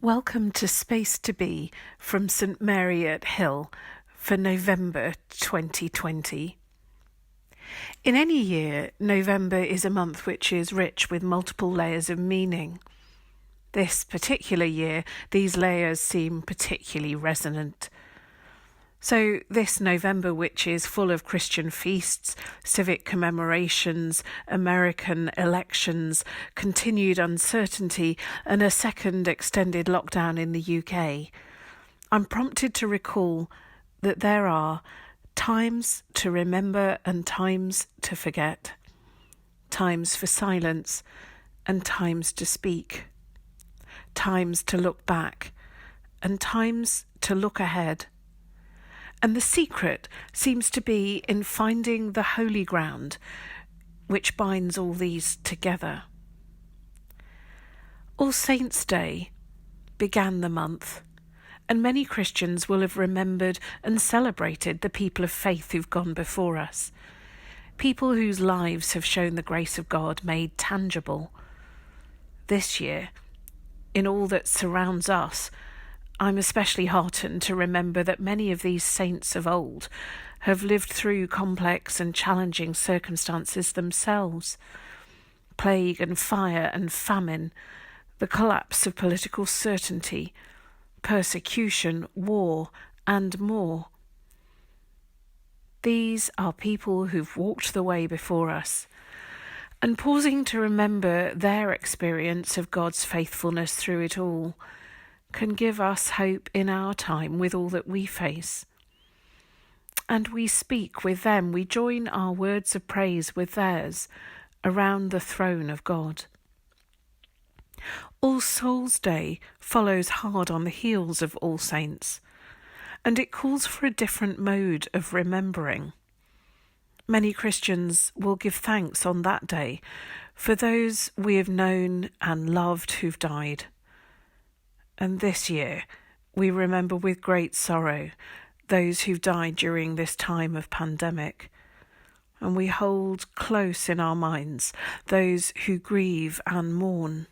Welcome to Space to Be from St Mary at Hill for November 2020. In any year, November is a month which is rich with multiple layers of meaning. This particular year, these layers seem particularly resonant. So this November, which is full of Christian feasts, civic commemorations, American elections, continued uncertainty, and a second extended lockdown in the UK, I'm prompted to recall that there are times to remember and times to forget, times for silence and times to speak, times to look back and times to look ahead. And the secret seems to be in finding the holy ground which binds all these together. All Saints' Day began the month, and many Christians will have remembered and celebrated the people of faith who've gone before us, people whose lives have shown the grace of God made tangible. This year, in all that surrounds us, I'm especially heartened to remember that many of these saints of old have lived through complex and challenging circumstances themselves. Plague and fire and famine, the collapse of political certainty, persecution, war, and more. These are people who've walked the way before us, and pausing to remember their experience of God's faithfulness through it all can give us hope in our time with all that we face. And we speak with them, we join our words of praise with theirs around the throne of God. All Souls' Day follows hard on the heels of All Saints, and it calls for a different mode of remembering. Many Christians will give thanks on that day for those we have known and loved who've died. And this year, we remember with great sorrow those who've died during this time of pandemic. And we hold close in our minds those who grieve and mourn.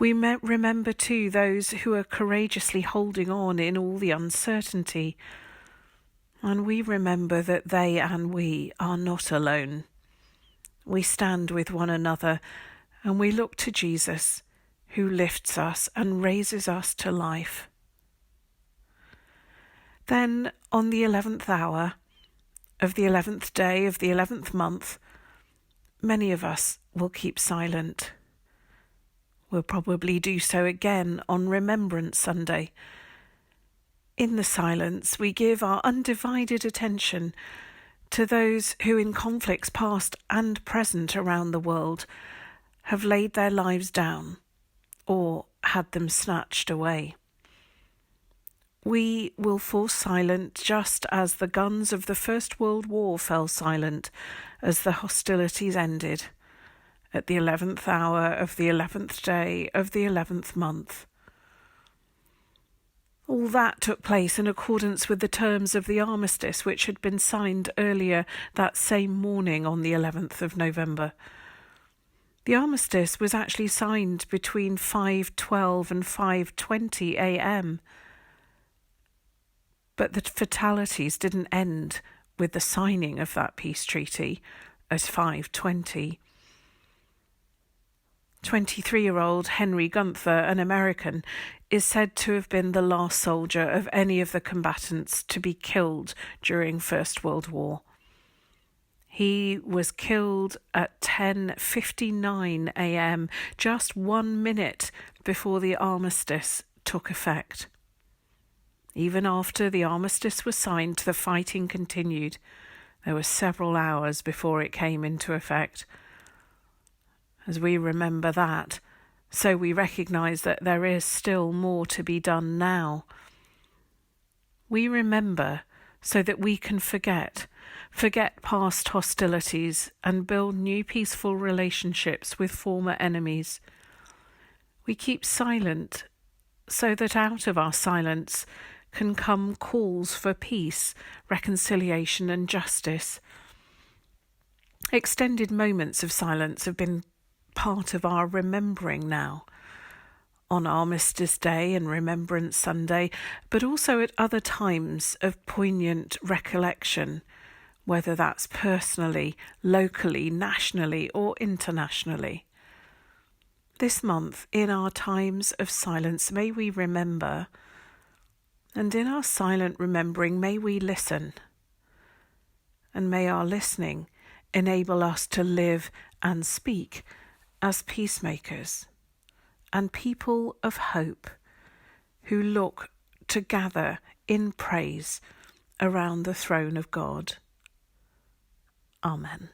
We remember too those who are courageously holding on in all the uncertainty. And we remember that they and we are not alone. We stand with one another and we look to Jesus, who lifts us and raises us to life. Then, on the 11th hour of the 11th day of the 11th month, many of us will keep silent. We'll probably do so again on Remembrance Sunday. In the silence, we give our undivided attention to those who in conflicts past and present around the world have laid their lives down or had them snatched away. We will fall silent just as the guns of the First World War fell silent as the hostilities ended at the 11th hour of the 11th day of the 11th month. All that took place in accordance with the terms of the armistice which had been signed earlier that same morning on the 11th of November. The armistice was actually signed between 5:12 and 5:20 a.m. But the fatalities didn't end with the signing of that peace treaty at 5:20. 23-year-old Henry Gunther, an American, is said to have been the last soldier of any of the combatants to be killed during First World War. He was killed at 10:59 a.m., just 1 minute before the armistice took effect. Even after the armistice was signed, the fighting continued. There were several hours before it came into effect. As we remember that, so we recognise that there is still more to be done now. We remember so that we can forget past hostilities and build new peaceful relationships with former enemies. We keep silent so that out of our silence can come calls for peace, reconciliation and justice. Extended moments of silence have been part of our remembering now. on Armistice Day and Remembrance Sunday, but also at other times of poignant recollection, whether that's personally, locally, nationally, or internationally. This month, in our times of silence, may we remember, and in our silent remembering, may we listen, and may our listening enable us to live and speak as peacemakers and people of hope who look to gather in praise around the throne of God. Amen.